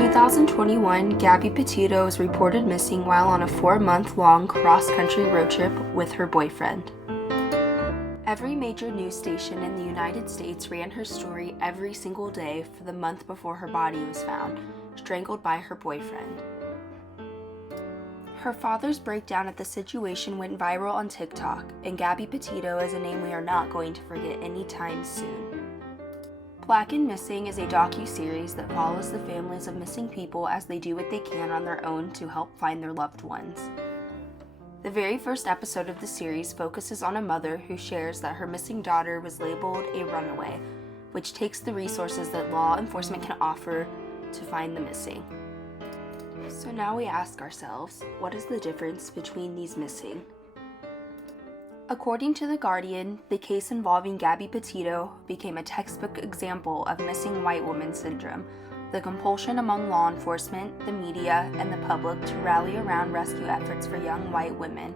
2021, Gabby Peteito was reported missing while on a 4-month-long cross-country road trip with her boyfriend. Every major news station in the United States ran her story every single day for the month before her body was found, strangled by her boyfriend. Her father's breakdown of the situation went viral on TikTok, and Gabby Peteito is a name we are not going to forget anytime soon. Black and Missing is a docu-series that follows the families of missing people as they do what they can on their own to help find their loved ones. The very first episode of the series focuses on a mother who shares that her missing daughter was labeled a runaway, which takes the resources that law enforcement can offer to find the missing. So now we ask ourselves, what is the difference between these missing? According to The Guardian, the case involving Gabby Peteito became a textbook example of missing white woman syndrome, the compulsion among law enforcement, the media, and the public to rally around rescue efforts for young white women.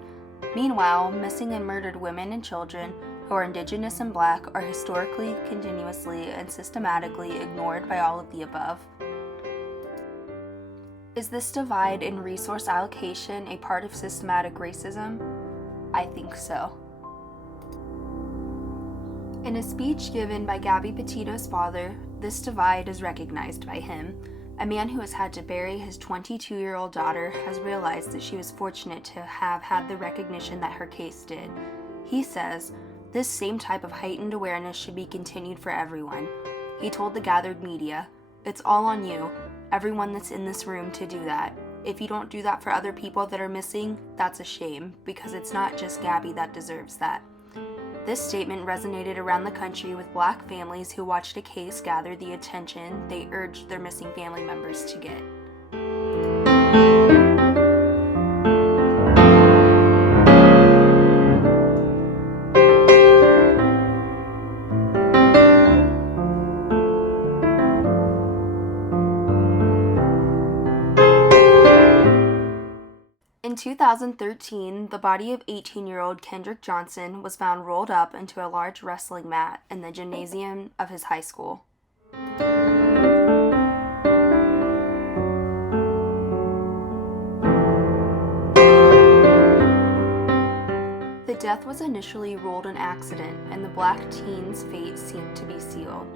Meanwhile, missing and murdered women and children who are Indigenous and Black are historically, continuously, and systematically ignored by all of the above. Is this divide in resource allocation a part of systematic racism? I think so. In a speech given by Gabby Peteito's father, this divide is recognized by him. A man who has had to bury his 22-year-old daughter has realized that she was fortunate to have had the recognition that her case did. He says, "This same type of heightened awareness should be continued for everyone." He told the gathered media, "It's all on you, everyone that's in this room, to do that. If you don't do that for other people that are missing, that's a shame, because it's not just Gabby that deserves that." This statement resonated around the country with Black families who watched a case gather the attention they urged their missing family members to get. In 2013, the body of 18-year-old Kendrick Johnson was found rolled up into a large wrestling mat in the gymnasium of his high school. The death was initially ruled an accident, and the Black teen's fate seemed to be sealed.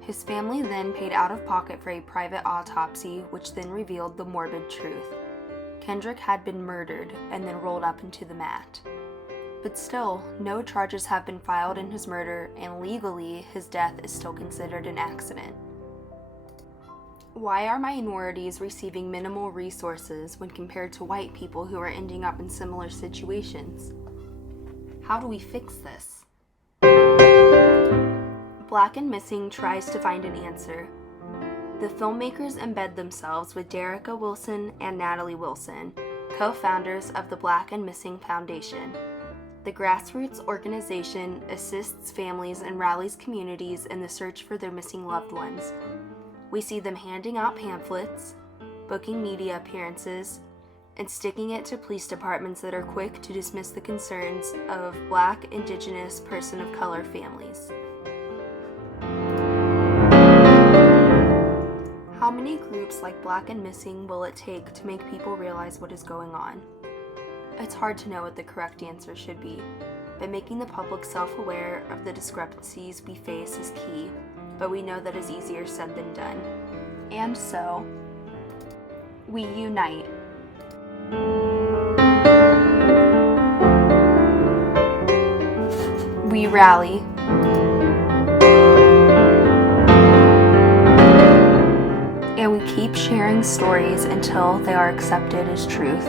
His family then paid out of pocket for a private autopsy, which then revealed the morbid truth. Kendrick had been murdered and then rolled up into the mat. But still, no charges have been filed in his murder, and legally, his death is still considered an accident. Why are minorities receiving minimal resources when compared to white people who are ending up in similar situations? How do we fix this? Black and Missing tries to find an answer. The filmmakers embed themselves with Derica Wilson and Natalie Wilson, co-founders of the Black and Missing Foundation. The grassroots organization assists families and rallies communities in the search for their missing loved ones. We see them handing out pamphlets, booking media appearances, and sticking it to police departments that are quick to dismiss the concerns of Black, Indigenous, person of color families. How many groups like Black and Missing will it take to make people realize what is going on? It's hard to know what the correct answer should be, but making the public self-aware of the discrepancies we face is key, but we know that is easier said than done. And so, we unite. We rally. And we keep sharing stories until they are accepted as truth.